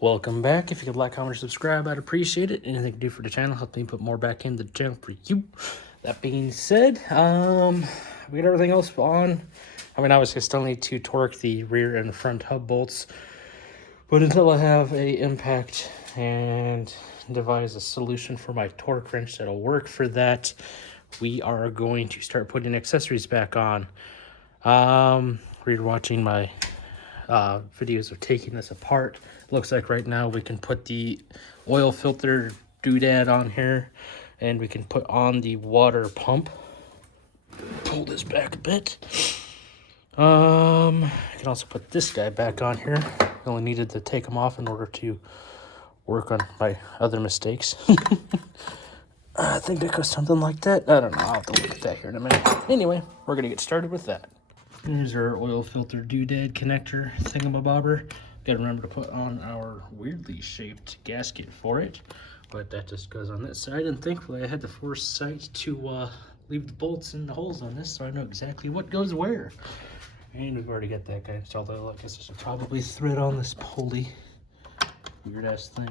Welcome back. If you could like, comment, or subscribe, I'd appreciate it. Anything you do for the channel helps me put more back in the channel for you. That being said, we got everything else on. I mean, obviously I still need to torque the rear and front hub bolts, but until I have a impact and devise a solution for my torque wrench that'll work for that, we are going to start putting accessories back on. We're watching my videos of taking this apart. Looks like right now we can put the oil filter doodad on here, and we can put on the water pump. Pull this back a bit. I can also put this guy back on here. I only needed to take him off in order to work on my other mistakes. I think it goes something like that. I don't know. I'll have to look at that here in a minute. Anyway, we're going to get started with that. Here's our oil filter doodad connector thingamabobber. Gotta remember to put on our weirdly shaped gasket for it, but that just goes on that side, and thankfully I had the foresight to leave the bolts in the holes on this so I know exactly what goes where. And we've already got that guy installed. I guess I should probably thread on this pulley. Weird ass thing.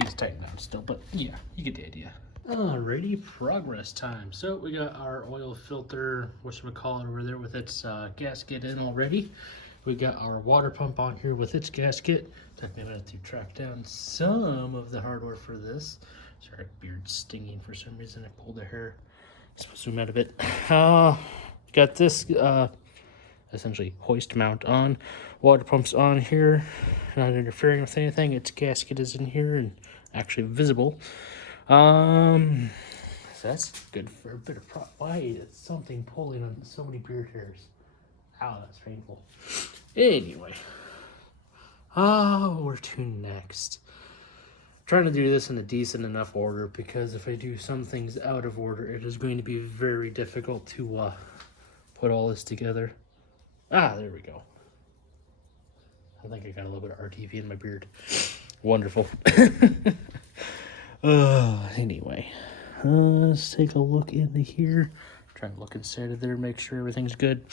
He's tightened down still, but yeah, you get the idea. Alrighty, progress time. So we got our oil filter, whatchamacallit, over there with its gasket in already. We got our water pump on here with its gasket. Took me a minute to track down some of the hardware for this. Sorry, beard's stinging for some reason. I pulled the hair. Let's zoom out a bit. Got this essentially hoist mount on. Water pump's on here. Not interfering with anything. Its gasket is in here and actually visible. So that's good for a bit of prop. Why is something pulling on so many beard hairs? Ow, that's painful. Anyway, where to next? I'm trying to do this in a decent enough order, because if I do some things out of order, it is going to be very difficult to put all this together. There we go. I think I got a little bit of RTV in my beard. Wonderful. Anyway, let's take a look into here. Try and look inside of there, make sure everything's good.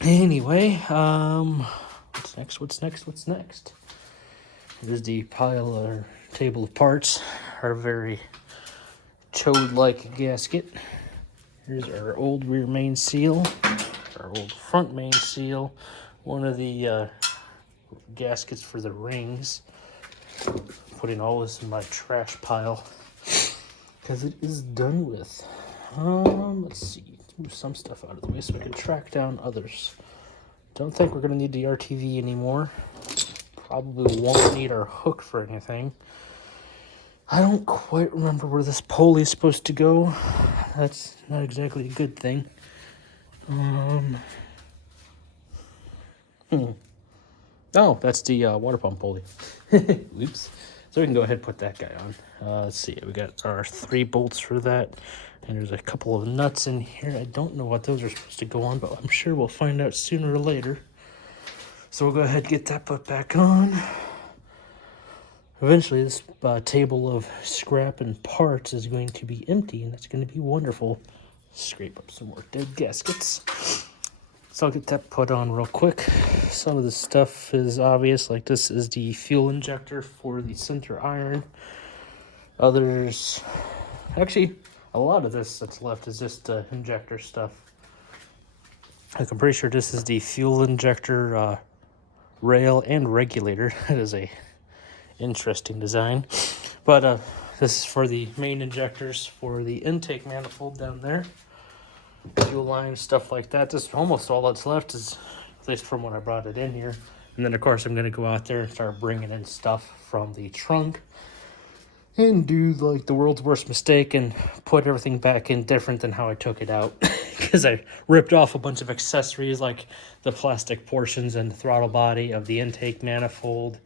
Anyway, what's next? Here's the pile or table of parts, our very chode-like gasket. Here's our old rear main seal, our old front main seal, one of the gaskets for the rings. Putting all this in my trash pile because it is done with. Let's see, move some stuff out of the way so I can track down others. Don't think we're gonna need the RTV anymore. Probably won't need our hook for anything. I don't quite remember where this pulley is supposed to go. That's not exactly a good thing. Oh, that's the water pump pulley. Oops. So we can go ahead and put that guy on. Let's see, we got our 3 bolts for that, and there's a couple of nuts in here. I don't know what those are supposed to go on, but I'm sure we'll find out sooner or later. So we'll go ahead and get that put back on. Eventually, this table of scrap and parts is going to be empty, and that's going to be wonderful. Scrape up some more dead gaskets. So I'll get that put on real quick. Some of the stuff is obvious, like this is the fuel injector for the center iron. Others, actually, a lot of this that's left is just injector stuff. Like, I'm pretty sure this is the fuel injector rail and regulator. That is a interesting design. But this is for the main injectors for the intake manifold down there. Fuel line, stuff like that. Just almost all that's left, is at least from when I brought it in here. And then of course I'm going to go out there and start bringing in stuff from the trunk and do like the world's worst mistake and put everything back in different than how I took it out. Because I ripped off a bunch of accessories, like the plastic portions and the throttle body of the intake manifold,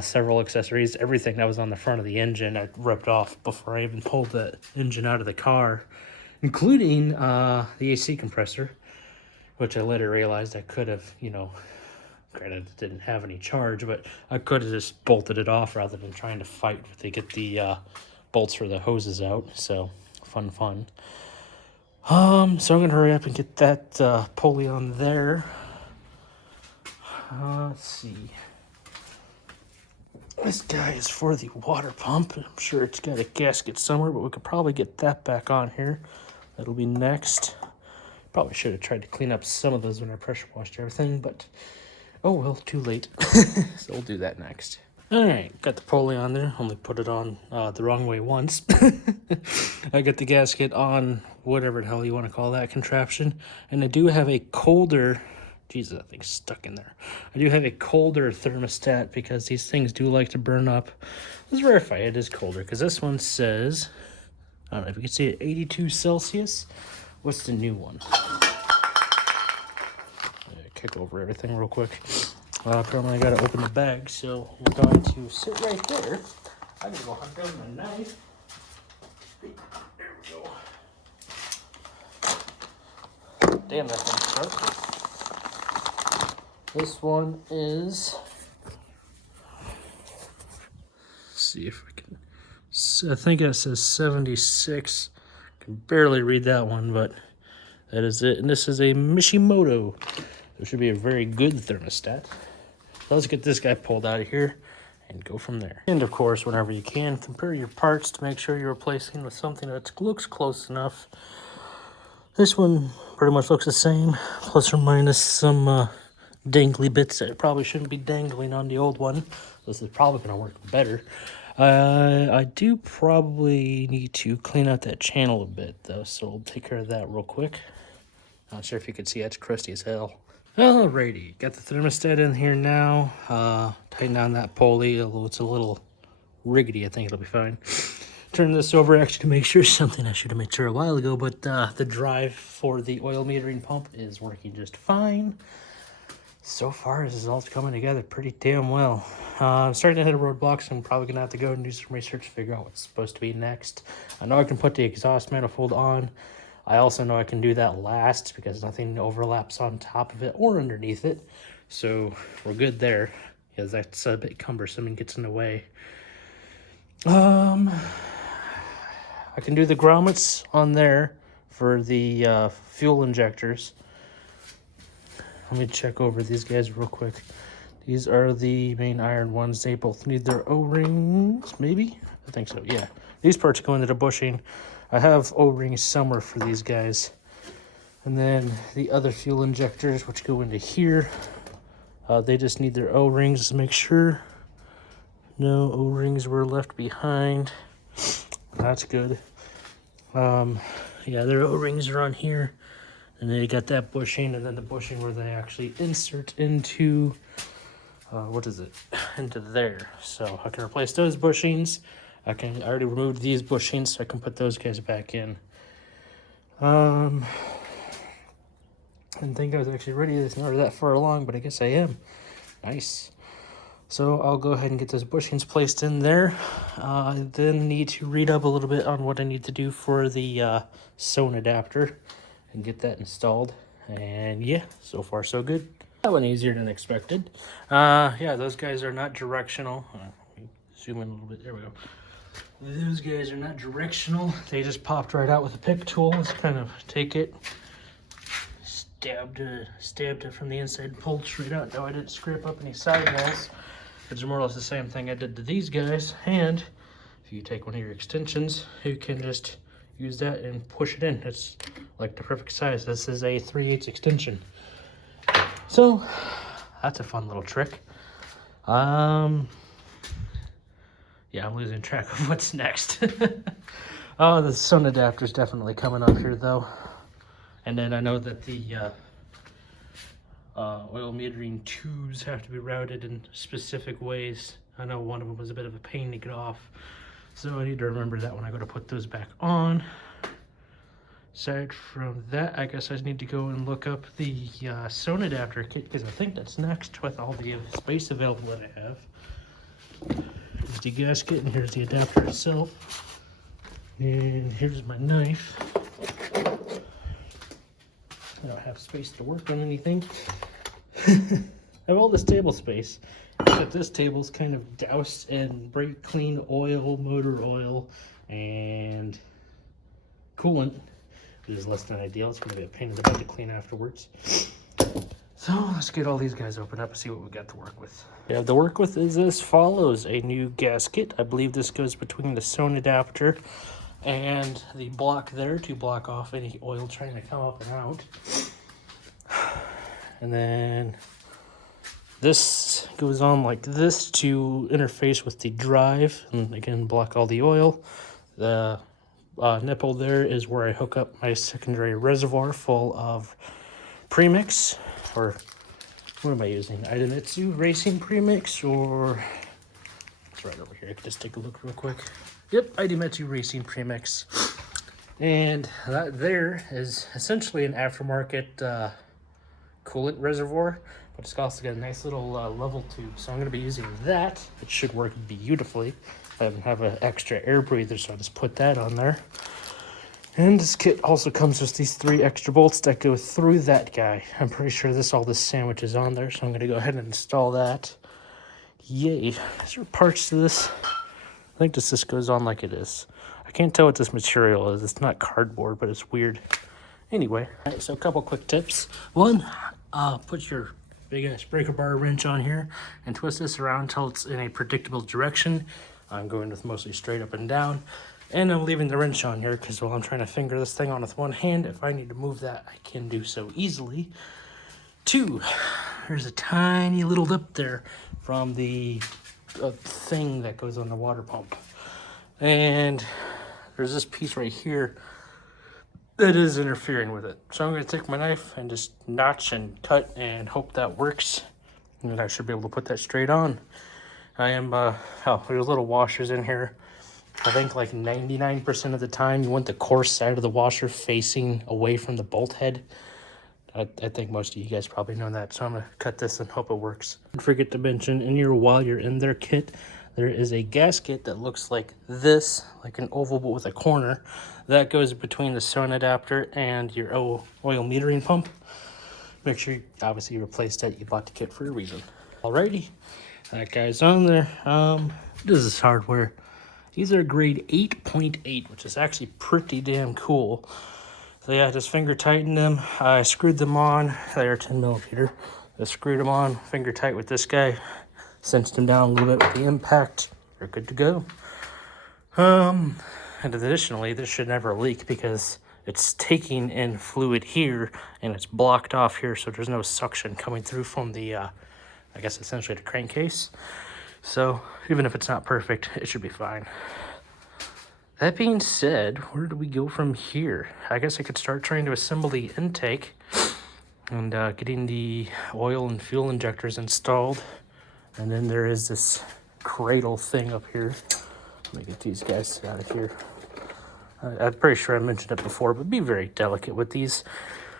several accessories, everything that was on the front of the engine I ripped off before I even pulled the engine out of the car, including the AC compressor, which I later realized I could have, granted it didn't have any charge, but I could have just bolted it off rather than trying to fight to get the bolts for the hoses out. So fun. So I'm gonna hurry up and get that pulley on there. Let's see. This guy is for the water pump. I'm sure it's got a gasket somewhere, but we could probably get that back on here. That'll be next. Probably should have tried to clean up some of those when I pressure washed everything, but oh well, too late. So we'll do that next. All right, got the pulley on there. Only put it on the wrong way once. I got the gasket on whatever the hell you want to call that contraption. And I do have a colder, Jesus, that thing's stuck in there. I do have a colder thermostat because these things do like to burn up. Let's verify it is colder because this one says, I don't know if you can see it, 82 Celsius. What's the new one? Kick over everything real quick. Apparently I gotta open the bag, so we're going to sit right there. I'm gonna go hunt down my knife. There we go. Damn, that thing's sharp. This one is, let's see if I can, I think it says 76. I can barely read that one, but that is it. And this is a Mishimoto. It should be a very good thermostat. So let's get this guy pulled out of here and go from there. And of course, whenever you can, compare your parts to make sure you're replacing with something that looks close enough. This one pretty much looks the same, plus or minus some dangly bits that probably shouldn't be dangling on the old one. This is probably going to work better. I do probably need to clean out that channel a bit though, so we'll take care of that real quick. Not sure if you can see, it's crusty as hell. Alrighty, got the thermostat in here now. Tighten down that pulley, although it's a little riggedy, I think it'll be fine. Turn this over actually to make sure something I should have made sure a while ago, but the drive for the oil metering pump is working just fine. So far, this is all coming together pretty damn well. I'm starting to hit a roadblock, so I'm probably going to have to go and do some research to figure out what's supposed to be next. I know I can put the exhaust manifold on. I also know I can do that last because nothing overlaps on top of it or underneath it. So we're good there because that's a bit cumbersome and gets in the way. I can do the grommets on there for the fuel injectors. Let me check over these guys real quick. These are the main iron ones. They both need their O-rings, maybe? I think so, yeah. These parts go into the bushing. I have O-rings somewhere for these guys. And then the other fuel injectors, which go into here, they just need their O-rings to make sure no O-rings were left behind. That's good. Yeah, their O-rings are on here. And then you got that bushing, and then the bushing where they actually insert into, what is it? Into there. So I can replace those bushings. I already removed these bushings, so I can put those guys back in. I didn't think I was actually ready to order that far along, but I guess I am. Nice. So I'll go ahead and get those bushings placed in there. I then need to read up a little bit on what I need to do for the sohn adapter and get that installed. And yeah, so far so good. That went easier than expected. Yeah, those guys are not directional. Zoom in a little bit. There we go. Those guys are not directional. They just popped right out with a pick tool. Let's kind of take it, stabbed it from the inside, pulled straight out. No, I didn't scrape up any sidewalls. It's more or less the same thing I did to these guys. And if you take one of your extensions, you can just use that and push it in. It's like the perfect size. This is a 3/8 extension. So that's a fun little trick. Yeah, I'm losing track of what's next. Oh, the sohn adapter is definitely coming up here, though. And then I know that the oil metering tubes have to be routed in specific ways. I know one of them was a bit of a pain to get off, so I need to remember that when I go to put those back on. Aside from that, I guess I just need to go and look up the sohn adapter kit, because I think that's next with all the space available that I have. Here's the gasket, and here's the adapter itself. And here's my knife. I don't have space to work on anything. I have all this table space, except this table's kind of doused in brake clean oil, motor oil, and coolant, which is less than ideal. It's going to be a pain in the butt to clean afterwards. So let's get all these guys opened up and see what we got to work with. Yeah, the work with is as follows: a new gasket. I believe this goes between the sohn adapter and the block there to block off any oil trying to come up and out. And then this goes on like this to interface with the drive and again block all the oil. The nipple there is where I hook up my secondary reservoir full of premix, or what am I using? Idemitsu Racing Premix, or it's right over here. I can just take a look real quick. Yep, Idemitsu Racing Premix. And that there is essentially an aftermarket coolant reservoir, but it's also got a nice little level tube. So I'm going to be using that. It should work beautifully. I have an extra air breather, so I just put that on there. And this kit also comes with these 3 extra bolts that go through that guy. I'm pretty sure all this sandwich is on there, so I'm going to go ahead and install that. Yay. Is there parts to this? I think this just goes on like it is. I can't tell what this material is. It's not cardboard, but it's weird. Anyway, all right, so a couple quick tips. One, put your big ass breaker bar wrench on here and twist this around until it's in a predictable direction. I'm going with mostly straight up and down. And I'm leaving the wrench on here because while I'm trying to finger this thing on with one hand, if I need to move that, I can do so easily. 2, there's a tiny little lip there from the thing that goes on the water pump. And there's this piece right here that is interfering with it. So I'm going to take my knife and just notch and cut and hope that works. And I should be able to put that straight on. I am, there's little washers in here. I think like 99% of the time you want the coarse side of the washer facing away from the bolt head. I think most of you guys probably know that, so I'm going to cut this and hope it works. Don't forget to mention while you're in their kit, there is a gasket that looks like this, like an oval but with a corner. That goes between the sohn adapter and your oil metering pump. Make sure you obviously replace that. You bought the kit for a reason. Alrighty, that guy's on there. This is hardware. These are grade 8.8, which is actually pretty damn cool. So yeah, just finger tighten them. I screwed them on. They are 10 millimeter. I screwed them on, finger tight with this guy. Cinched them down a little bit with the impact. They're good to go. And additionally, this should never leak because it's taking in fluid here and it's blocked off here, so there's no suction coming through from the, I guess essentially the crankcase. So even if it's not perfect, it should be fine. That being said, where do we go from here? I guess I could start trying to assemble the intake and getting the oil and fuel injectors installed. And then there is this cradle thing up here. Let me get these guys out of here. I'm pretty sure I mentioned it before, but be very delicate with these.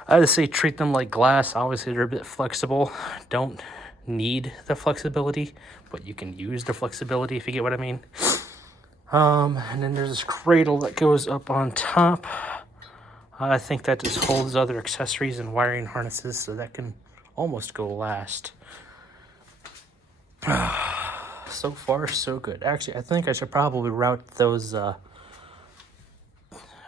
I would say treat them like glass. Obviously, they're a bit flexible. Don't need the flexibility, but you can use the flexibility if you get what I mean. And then there's this cradle that goes up on top. I think that just holds other accessories and wiring harnesses, so that can almost go last. So far, so good. Actually, I think I should probably route those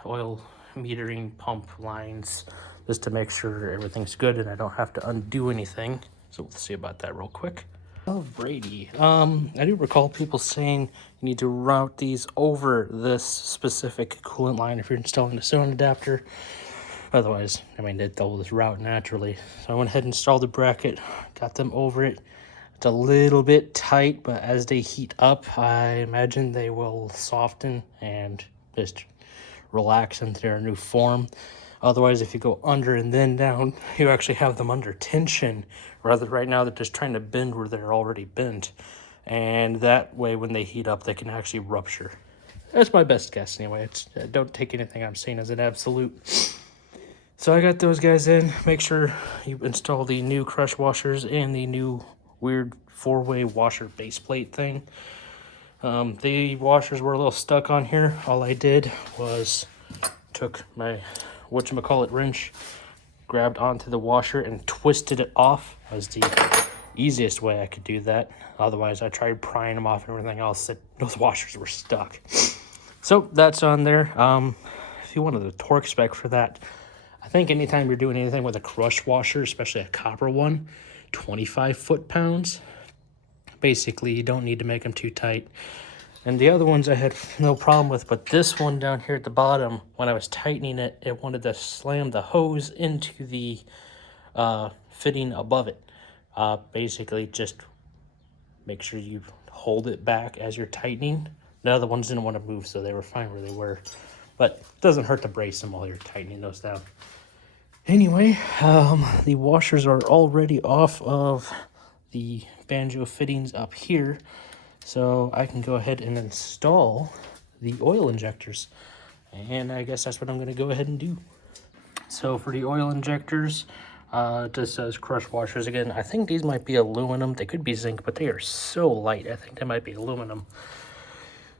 oil metering pump lines just to make sure everything's good and I don't have to undo anything. So we'll see about that real quick. Alrighty. I do recall people saying you need to route these over this specific coolant line if you're installing a sohn adapter. Otherwise, I mean, they'll just route naturally. So I went ahead and installed the bracket, got them over it. It's a little bit tight, but as they heat up, I imagine they will soften and just relax into their new form. Otherwise, if you go under and then down, you actually have them under tension. Rather, right now, they're just trying to bend where they're already bent. And that way, when they heat up, they can actually rupture. That's my best guess, anyway. Don't take anything I'm saying as an absolute. So I got those guys in. Make sure you install the new crush washers and the new weird 4-way washer base plate thing. The washers were a little stuck on here. All I did was took my whatchamacallit wrench, grabbed onto the washer and twisted it off. That was the easiest way I could do that. Otherwise, I tried prying them off and everything else. Those washers were stuck. So that's on there. If you wanted the torque spec for that, I think anytime you're doing anything with a crush washer, especially a copper one, 25 foot-pounds. Basically, you don't need to make them too tight. And the other ones I had no problem with, but this one down here at the bottom, when I was tightening it, it wanted to slam the hose into the fitting above it. Basically, just make sure you hold it back as you're tightening. The other ones didn't want to move, so they were fine where they were. But it doesn't hurt to brace them while you're tightening those down. Anyway, the washers are already off of the banjo fittings up here. So I can go ahead and install the oil injectors. And I guess that's what I'm going to go ahead and do. So for the oil injectors, it just says crush washers again. I think these might be aluminum. They could be zinc, but they are so light. I think they might be aluminum.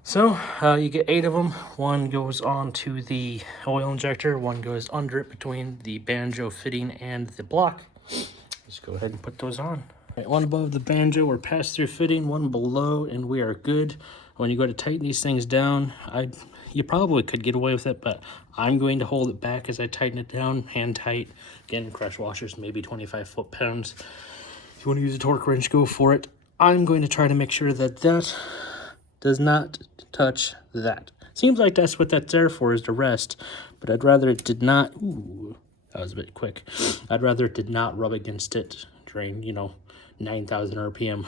So you get 8 of them. One goes on to the oil injector. One goes under it between the banjo fitting and the block. Let's go ahead and put those on. Right, one above the banjo or pass-through fitting, one below, and we are good. When you go to tighten these things down, you probably could get away with it, but I'm going to hold it back as I tighten it down, hand tight. Again, crush washers, maybe 25 foot-pounds. If you want to use a torque wrench, go for it. I'm going to try to make sure that that does not touch that. Seems like that's what that's there for, is the rest, but I'd rather it did not. Ooh, that was a bit quick. I'd rather it did not rub against it during, 9,000 RPM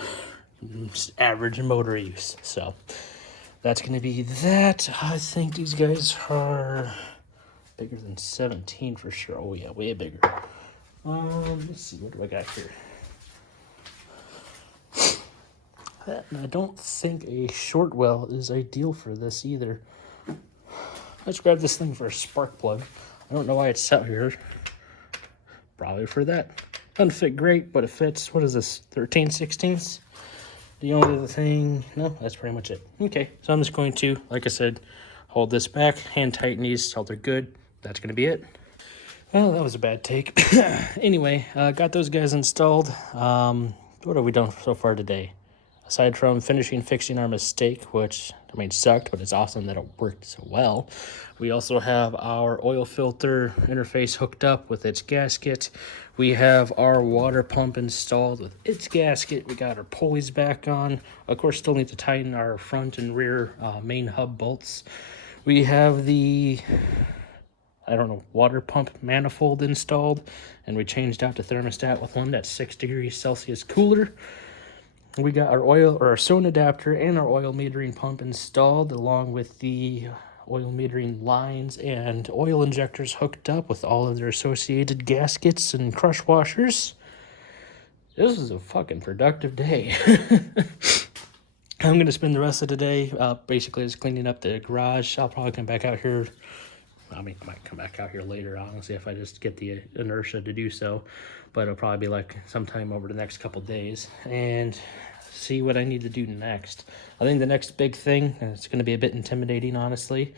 average motor use. So that's going to be that. I think these guys are bigger than 17 for sure. Oh yeah, way bigger. Let's see, what do I got here? I don't think a short well is ideal for this either. Let's grab this thing for a spark plug. I don't know why it's out here. Probably for that. Doesn't fit great, but it fits. What is this, 13/16? The only other thing, no, that's pretty much it. Okay, so I'm just going to, like I said, hold this back, hand tighten these till they're good. That's going to be it. Well, that was a bad take. Anyway, got those guys installed. What have we done so far today? Aside from fixing our mistake, which, sucked, but it's awesome that it worked so well. We also have our oil filter interface hooked up with its gasket. We have our water pump installed with its gasket. We got our pulleys back on. Of course, still need to tighten our front and rear main hub bolts. We have the, water pump manifold installed, and we changed out the thermostat with one that's 6 degrees Celsius cooler. We got our sohn adapter and our oil metering pump installed, along with the oil metering lines and oil injectors hooked up with all of their associated gaskets and crush washers. This is a fucking productive day. I'm going to spend the rest of the day basically just cleaning up the garage. I'll probably come back out here. I might come back out here later, honestly, if I just get the inertia to do so. But it'll probably be like sometime over the next couple days. And see what I need to do next. I think the next big thing, and it's going to be a bit intimidating, honestly,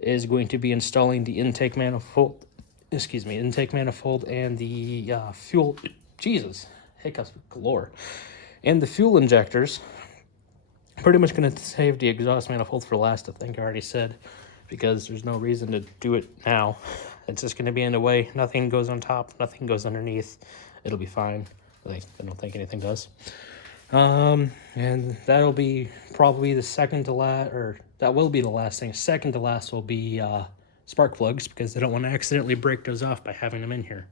is going to be installing the intake manifold and the fuel, Jesus, hiccups galore, and the fuel injectors. Pretty much going to save the exhaust manifold for last, I think I already said, because there's no reason to do it now. It's just going to be in the way. Nothing goes on top, nothing goes underneath. It'll be fine. I don't think anything does. And that'll be probably the second to last, or that will be the last thing. Second to last will be spark plugs, because I don't want to accidentally break those off by having them in here.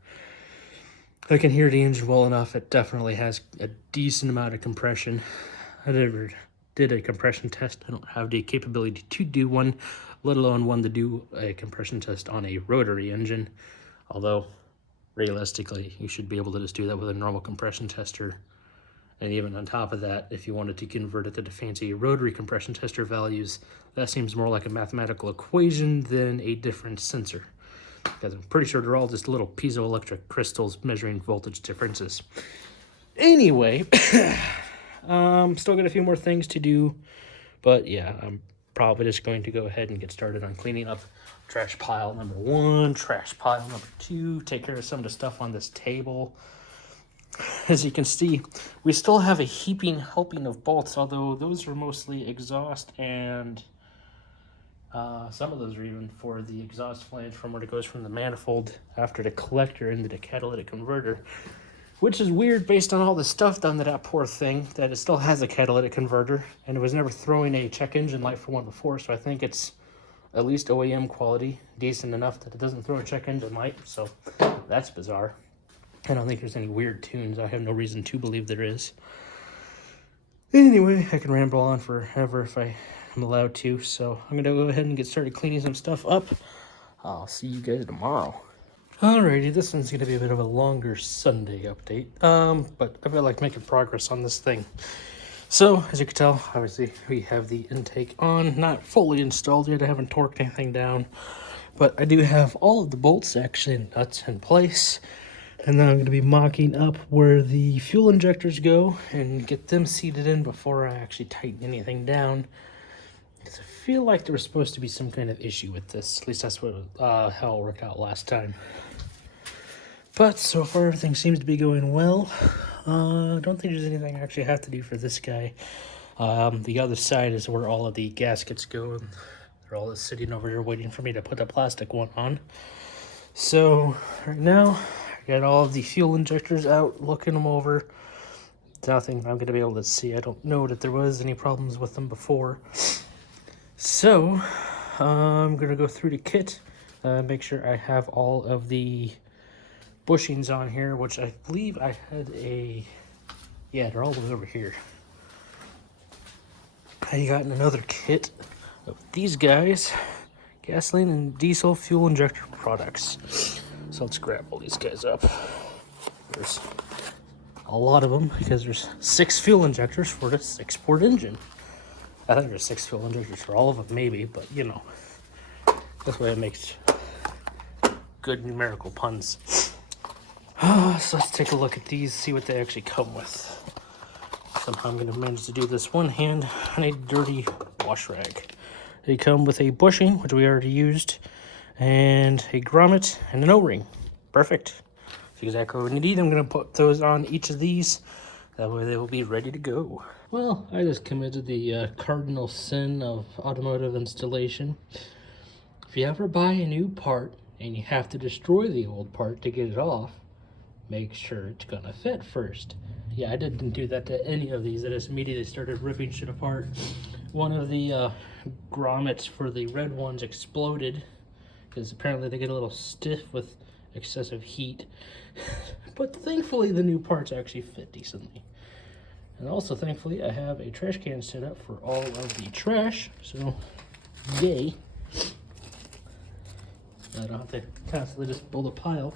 I can hear the engine well enough. It definitely has a decent amount of compression. I never did a compression test. I don't have the capability to do one, let alone one to do a compression test on a rotary engine. Although, realistically, you should be able to just do that with a normal compression tester. And even on top of that, if you wanted to convert it to the fancy rotary compression tester values, that seems more like a mathematical equation than a different sensor. Because I'm pretty sure they're all just little piezoelectric crystals measuring voltage differences. Anyway, still got a few more things to do. But yeah, I'm probably just going to go ahead and get started on cleaning up trash pile number 1, trash pile number 2, take care of some of the stuff on this table. As you can see, we still have a heaping helping of bolts, although those are mostly exhaust and Some of those are even for the exhaust flange from where it goes from the manifold after the collector into the catalytic converter, which is weird based on all the stuff done to that poor thing, that it still has a catalytic converter, and it was never throwing a check engine light for one before, so I think it's at least OEM quality, decent enough that it doesn't throw a check engine light, so that's bizarre. I don't think there's any weird tunes. I have no reason to believe there is. Anyway, I can ramble on forever if I'm allowed to, so I'm going to go ahead and get started cleaning some stuff up. I'll see you guys tomorrow. Alrighty, this one's going to be a bit of a longer Sunday update, but I feel like making progress on this thing. So, as you can tell, obviously, we have the intake on, not fully installed yet. I haven't torqued anything down, but I do have all of the bolts, actually, and nuts in place. And then I'm going to be mocking up where the fuel injectors go and get them seated in before I actually tighten anything down. Because I feel like there was supposed to be some kind of issue with this. At least that's what how it worked out last time. But so far everything seems to be going well. I don't think there's anything I actually have to do for this guy. The other side is where all of the gaskets go. And they're all just sitting over here waiting for me to put the plastic one on. So right now, I got all of the fuel injectors out, looking them over. Nothing I'm going to be able to see. I don't know that there was any problems with them before. So I'm going to go through the kit, make sure I have all of the bushings on here, which I believe I had yeah, they're all the way over here. I got another kit of these guys, gasoline and diesel fuel injector products. So let's grab all these guys up. There's a lot of them because there's 6 fuel injectors for the 6-port engine. I think there's 6 fuel injectors for all of them, maybe, but you know, this way it makes good numerical puns. So let's take a look at these, see what they actually come with. Somehow I'm going to manage to do this one hand on a dirty wash rag. They come with a bushing, which we already used, and a grommet and an O-ring. Perfect. That's exactly what we need. I'm going to put those on each of these. That way they will be ready to go. Well, I just committed the cardinal sin of automotive installation. If you ever buy a new part and you have to destroy the old part to get it off, make sure it's gonna fit first. Yeah, I didn't do that to any of these. I just immediately started ripping shit apart. One of the grommets for the red ones exploded because apparently they get a little stiff with excessive heat. But thankfully the new parts actually fit decently. And also thankfully I have a trash can set up for all of the trash, so yay. I don't have to constantly just build a pile.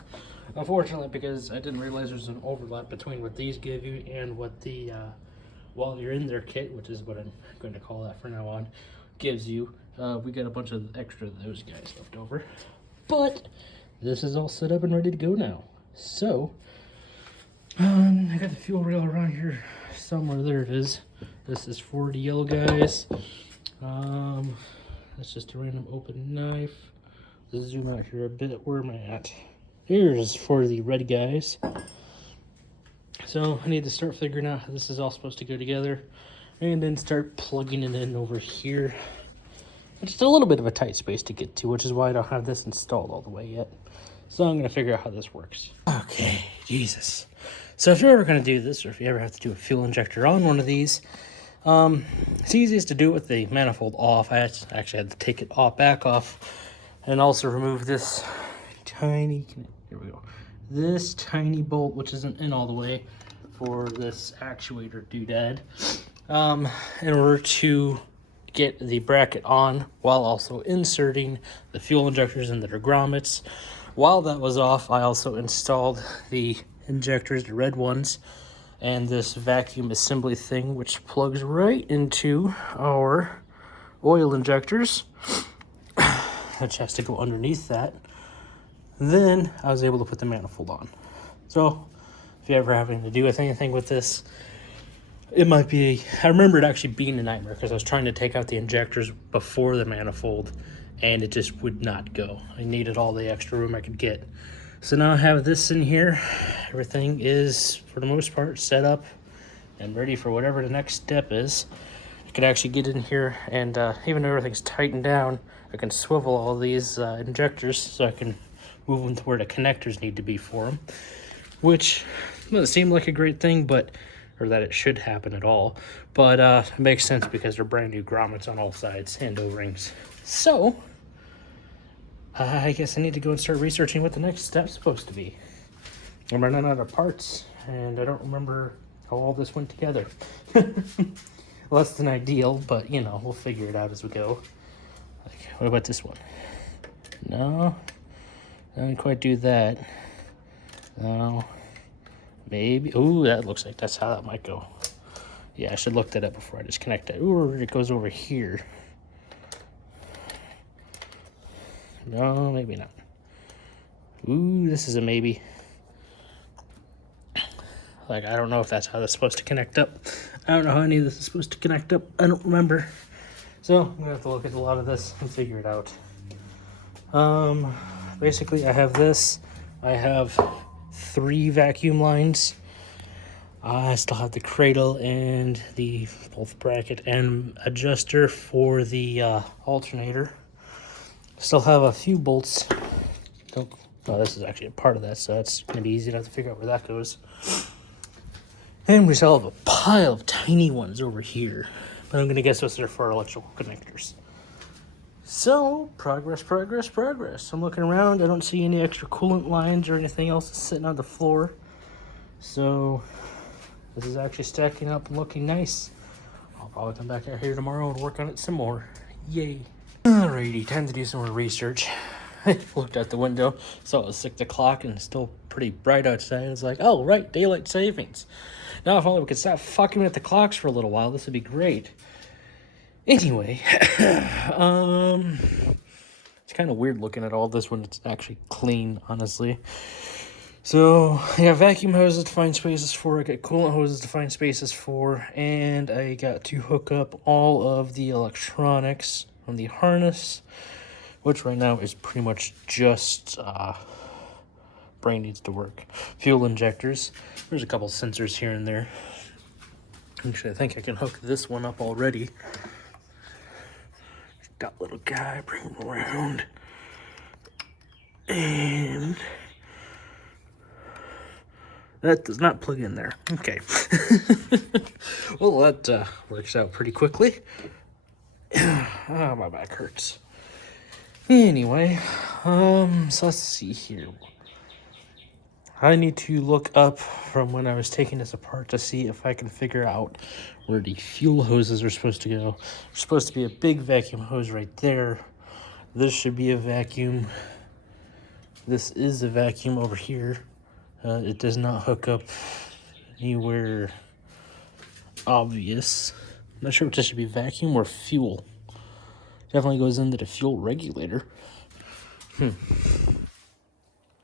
Unfortunately, because I didn't realize there's an overlap between what these give you and what the while you're in their kit, which is what I'm going to call that from now on, gives you. We got a bunch of extra of those guys left over. But this is all set up and ready to go now. So, I got the fuel rail around here somewhere. There it is. This is for the yellow guys. That's just a random open knife. Let's zoom out here a bit. Where am I at? Here's for the red guys. So I need to start figuring out how this is all supposed to go together and then start plugging it in over here. It's just a little bit of a tight space to get to, which is why I don't have this installed all the way yet. So I'm going to figure out how this works. Okay, Jesus. So if you're ever going to do this, or if you ever have to do a fuel injector on one of these, it's easiest to do it with the manifold off. I actually had to take it back off and also remove this tiny, here we go, this tiny bolt, which isn't in all the way, for this actuator doodad, in order to get the bracket on while also inserting the fuel injectors into the grommets. While that was off, I also installed the injectors, the red ones, and this vacuum assembly thing, which plugs right into our oil injectors, which has to go underneath that. Then I was able to put the manifold on. So if you're ever having to do anything with this, it might be, I remember it actually being a nightmare because I was trying to take out the injectors before the manifold and it just would not go. I needed all the extra room I could get. So now I have this in here. Everything is, for the most part, set up and ready for whatever the next step is. I could actually get in here and even though everything's tightened down, I can swivel all these injectors so I can move them to where the connectors need to be for them, which doesn't seem like a great thing, but or that it should happen at all, but it makes sense because they're brand new grommets on all sides and O-rings. So I guess I need to go and start researching what the next step's supposed to be. I'm running out of parts and I don't remember how all this went together. Less than ideal, but you know, we'll figure it out as we go. Like, what about this one? No, doesn't quite do that. No, maybe. Ooh, that looks like that's how that might go. Yeah, I should look that up before I disconnect it. Ooh, it goes over here. No, maybe not. Ooh, this is a maybe. Like, I don't know if that's how that's supposed to connect up. I don't know how any of this is supposed to connect up. I don't remember. So, I'm gonna have to look at a lot of this and figure it out. Basically, I have this. I have 3 vacuum lines. I still have the cradle and the both bracket and adjuster for the alternator. Still have a few bolts. This is actually a part of that, so that's gonna be easy to have to figure out where that goes. And we still have a pile of tiny ones over here, but I'm gonna guess those are for our electrical connectors. So, progress. I'm looking around, I don't see any extra coolant lines or anything else sitting on the floor. So, this is actually stacking up and looking nice. I'll probably come back out here tomorrow and work on it some more. Yay. Alrighty, time to do some more research. I looked out the window, saw it was 6 o'clock and it's still pretty bright outside. It's like, oh, right, daylight savings. Now, if only we could stop fucking with the clocks for a little while, this would be great. Anyway, it's kind of weird looking at all this when it's actually clean, honestly. So, I got vacuum hoses to find spaces for, I got coolant hoses to find spaces for, and I got to hook up all of the electronics on the harness, which right now is pretty much just brain needs to work. Fuel injectors. There's a couple sensors here and there. Actually, I think I can hook this one up already. That little guy, bring him around. And that does not plug in there. Okay. Well, that works out pretty quickly. Oh, my back hurts. Anyway, so let's see here. I need to look up from when I was taking this apart to see if I can figure out where the fuel hoses are supposed to go. There's supposed to be a big vacuum hose right there. This should be a vacuum. This is a vacuum over here. It does not hook up anywhere obvious. I'm not sure if this should be vacuum or fuel. Definitely goes into the fuel regulator. And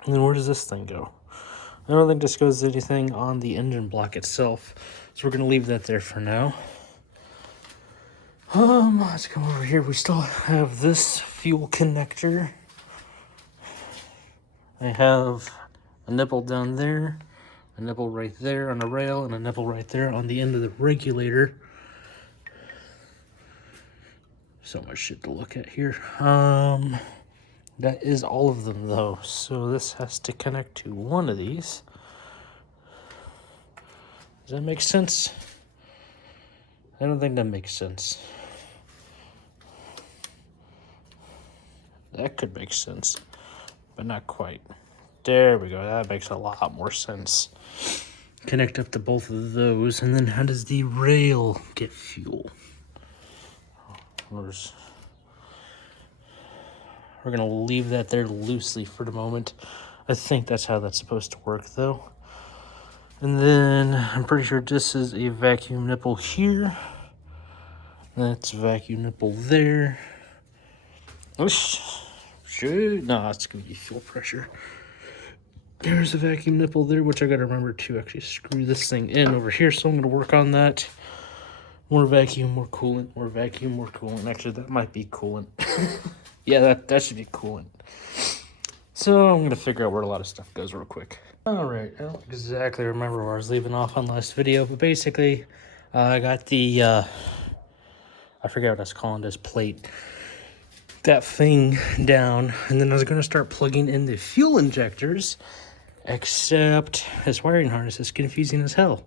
then where does this thing go? I don't think this goes to anything on the engine block itself, so we're gonna leave that there for now. Let's come over here. We still have this fuel connector. I have a nipple down there, a nipple right there on the rail, and a nipple right there on the end of the regulator. So much shit to look at here. That is all of them though, so this has to connect to one of these. Does that make sense? I don't think that makes sense. That could make sense, but not quite. There we go, that makes a lot more sense. Connect up to both of those, and then how does the rail get fuel? We're gonna leave that there loosely for the moment. I think that's how that's supposed to work though. And then I'm pretty sure this is a vacuum nipple here. That's a vacuum nipple there. Oosh. No, that's gonna be fuel pressure. There's a vacuum nipple there, which I gotta remember to actually screw this thing in over here, so I'm gonna work on that. More vacuum, more coolant, more vacuum, more coolant. Actually, that might be coolant. Yeah, that should be coolant. So I'm gonna figure out where a lot of stuff goes real quick. Alright, I don't exactly remember where I was leaving off on last video, but basically I got the I forget what I was calling this plate, that thing down, and then I was going to start plugging in the fuel injectors, except this wiring harness is confusing as hell.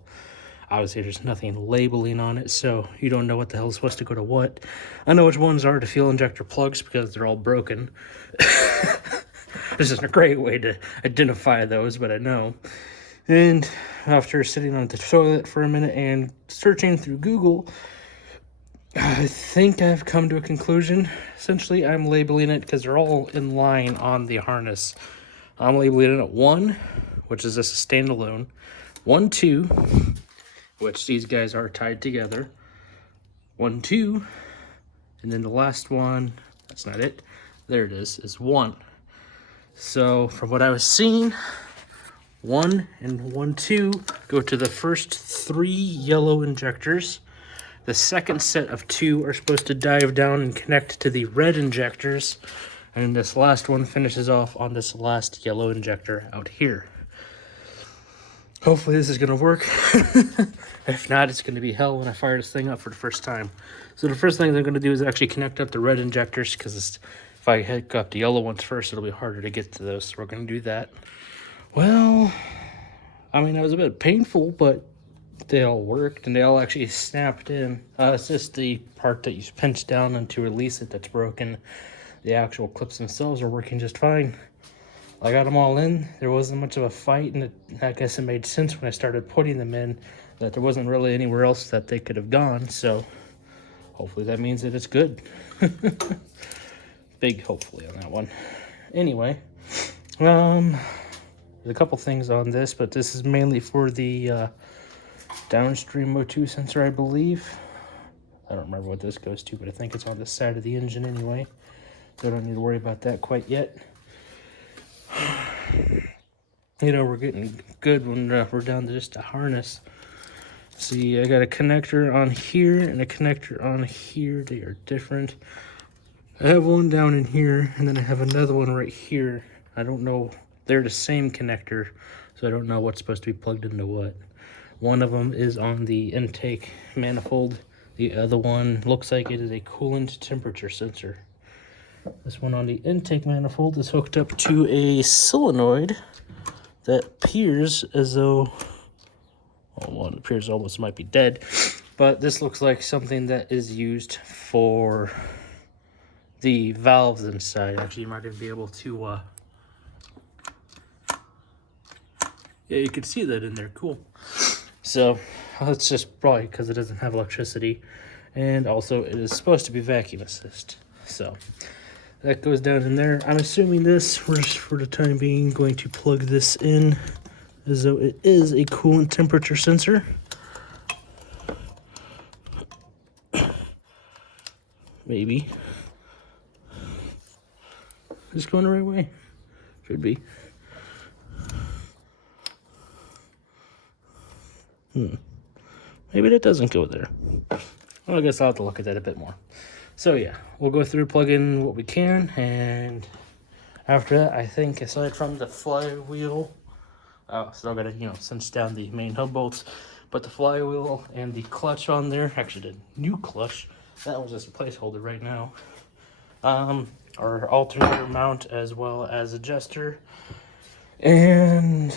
Obviously, there's nothing labeling on it, so you don't know what the hell is supposed to go to what. I know which ones are the fuel injector plugs because they're all broken. This isn't a great way to identify those, but I know. And after sitting on the toilet for a minute and searching through Google, I think I've come to a conclusion. Essentially, I'm labeling it because they're all in line on the harness. I'm labeling it at 1, which is just a standalone. 1, 2, which these guys are tied together. 1, 2, and then the last one, that's not it. There it is 1. So from what I was seeing, 1 and 1, 2 go to the first 3 yellow injectors. The second set of 2 are supposed to dive down and connect to the red injectors. And this last one finishes off on this last yellow injector out here. Hopefully this is going to work. If not, it's going to be hell when I fire this thing up for the first time. So the first thing I'm going to do is actually connect up the red injectors, because if I hook up the yellow ones first, it'll be harder to get to those. So we're going to do that. Well, I mean, that was a bit painful, but they all worked and they all actually snapped in. It's just the part that you pinch down and to release it that's broken. The actual clips themselves are working just fine. I got them all in. There wasn't much of a fight, and I guess it made sense when I started putting them in that there wasn't really anywhere else that they could have gone. So hopefully that means that it's good. Big hopefully on that one. Anyway, there's a couple things on this, but this is mainly for the downstream O2 sensor, I believe. I don't remember what this goes to, but I think it's on the side of the engine anyway. So I don't need to worry about that quite yet. You know, we're getting good when we're down to just a harness. See, I got a connector on here and a connector on here. They are different. I have one down in here, and then I have another one right here. I don't know. They're the same connector, so I don't know what's supposed to be plugged into what. One of them is on the intake manifold. The other one looks like it is a coolant temperature sensor. This one on the intake manifold is hooked up to a solenoid that appears as though, well, it appears almost might be dead, but this looks like something that is used for the valves inside. Actually, you might even be able to, yeah, you can see that in there. Cool. So that's just probably because it doesn't have electricity, and also it is supposed to be vacuum assist. So that goes down in there. I'm assuming this, we're just for the time being going to plug this in as though it is a coolant temperature sensor. Maybe. Is this going the right way? Should be. Maybe that doesn't go there. Well, I guess I'll have to look at that a bit more. So yeah, we'll go through, plug in what we can, and after that, I think aside from the flywheel, still gotta, cinch down the main hub bolts, but the flywheel and the clutch on there, actually the new clutch, that was just a placeholder right now, our alternator mount as well as adjuster, and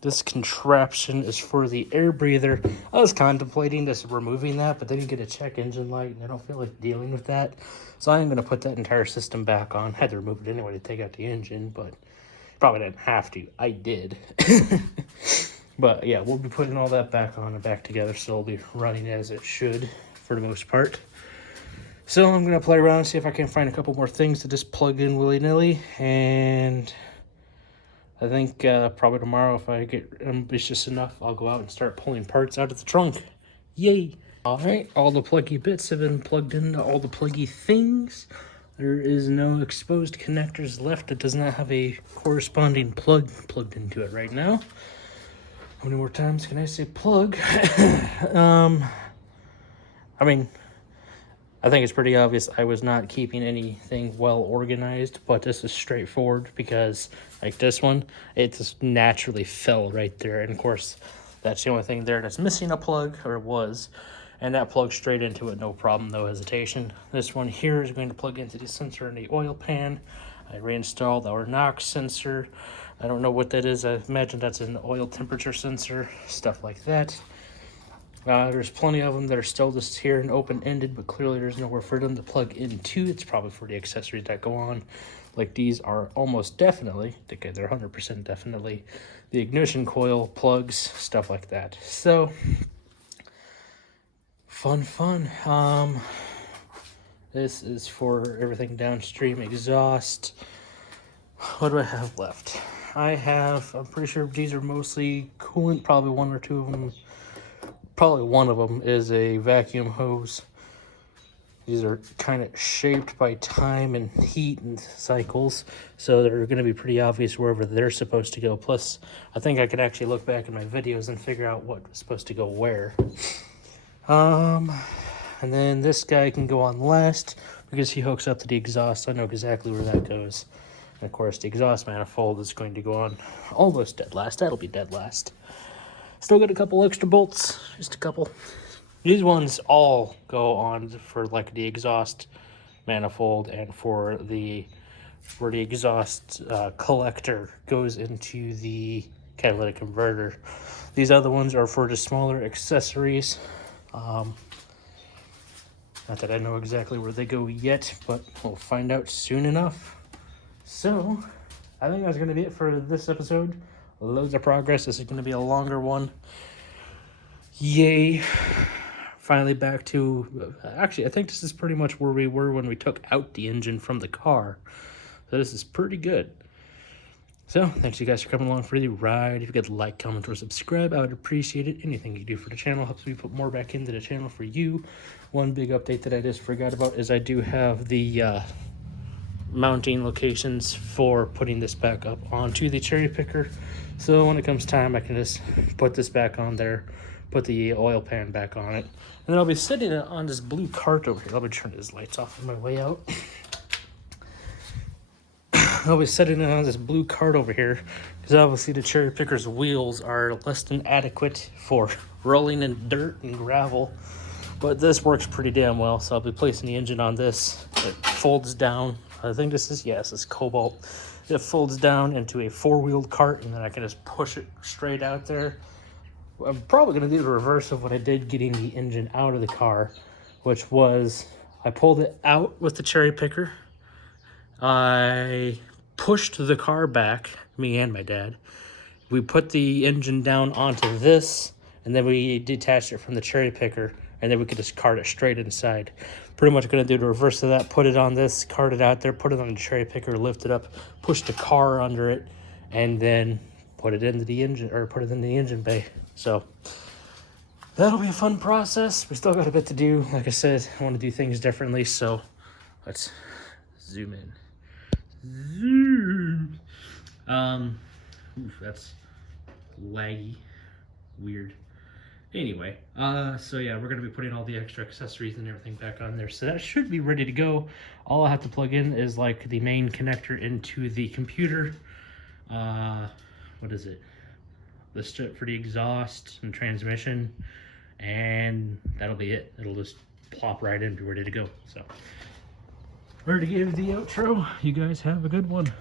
this contraption is for the air breather. I was contemplating just removing that, but they didn't get a check engine light, and I don't feel like dealing with that. So I am going to put that entire system back on. Had to remove it anyway to take out the engine, but probably didn't have to. I did. But yeah, we'll be putting all that back on and back together, so it'll be running as it should for the most part. So I'm going to play around and see if I can find a couple more things to just plug in willy-nilly, and I think probably tomorrow, if I get ambitious enough, I'll go out and start pulling parts out of the trunk. Yay! Alright, all the pluggy bits have been plugged into all the pluggy things. There is no exposed connectors left. It does not have a corresponding plug plugged into it right now. How many more times can I say plug? I mean, I think it's pretty obvious I was not keeping anything well organized, but this is straightforward because, like this one, it just naturally fell right there. And of course, that's the only thing there that's missing a plug, or was. and that plugs straight into it, no problem, no hesitation. This one here is going to plug into the sensor in the oil pan. I reinstalled our NOx sensor. I don't know what that is. I imagine that's an oil temperature sensor, stuff like that. There's plenty of them that are still just here and open-ended, but clearly there's nowhere for them to plug into. It's probably for the accessories that go on. Like these are almost definitely, okay, they're 100% definitely the ignition coil plugs, stuff like that. So, fun. This is for everything downstream exhaust. What do I have left? I'm pretty sure these are mostly coolant, probably one or two of them. Probably one of them is a vacuum hose. These are kind of shaped by time and heat and cycles, so they're going to be pretty obvious wherever they're supposed to go. Plus, I think I could actually look back in my videos and figure out what was supposed to go where. And then this guy can go on last because he hooks up to the exhaust. I know exactly where that goes. And of course, the exhaust manifold is going to go on almost dead last. That'll be dead last. Still got a couple extra bolts, just a couple. These ones all go on for like the exhaust manifold, and for the exhaust collector goes into the catalytic converter. These other ones are for the smaller accessories. Not that I know exactly where they go yet, but we'll find out soon enough. So, I think that's going to be it for this episode. Loads of progress. This is going to be a longer one. Yay. Finally back to... Actually, I think this is pretty much where we were when we took out the engine from the car. So this is pretty good. So, thanks you guys for coming along for the ride. If you could like, comment, or subscribe, I would appreciate it. Anything you do for the channel helps me put more back into the channel for you. One big update that I just forgot about is I do have the... mounting locations for putting this back up onto the cherry picker, so when it comes time I can just put this back on there, put the oil pan back on it, and then I'll be sitting on this blue cart over here. Let me turn these lights off on my way out. I'll be sitting on this blue cart over here because obviously the cherry picker's wheels are less than adequate for rolling in dirt and gravel, but this works pretty damn well. So I'll be placing the engine on this. It folds down. I think this is Cobalt. It folds down into a four-wheeled cart, and then I can just push it straight out there. I'm probably going to do the reverse of what I did getting the engine out of the car, which was I pulled it out with the cherry picker. I pushed the car back, me and my dad. We put the engine down onto this, and then we detached it from the cherry picker, and then we could just cart it straight inside. Pretty much going to do the reverse of that, put it on this, cart it out there, put it on the cherry picker, lift it up, push the car under it, and then put it into the engine, or put it in the engine bay. So that'll be a fun process. We still got a bit to do. Like I said, I want to do things differently, so let's zoom in. Zoom. That's laggy, weird. Anyway, so yeah, we're going to be putting all the extra accessories and everything back on there. So that should be ready to go. All I have to plug in is like the main connector into the computer. What is it? The strip for the exhaust and transmission. And that'll be it. It'll just plop right in, be ready to go. So, ready to give the outro. You guys have a good one.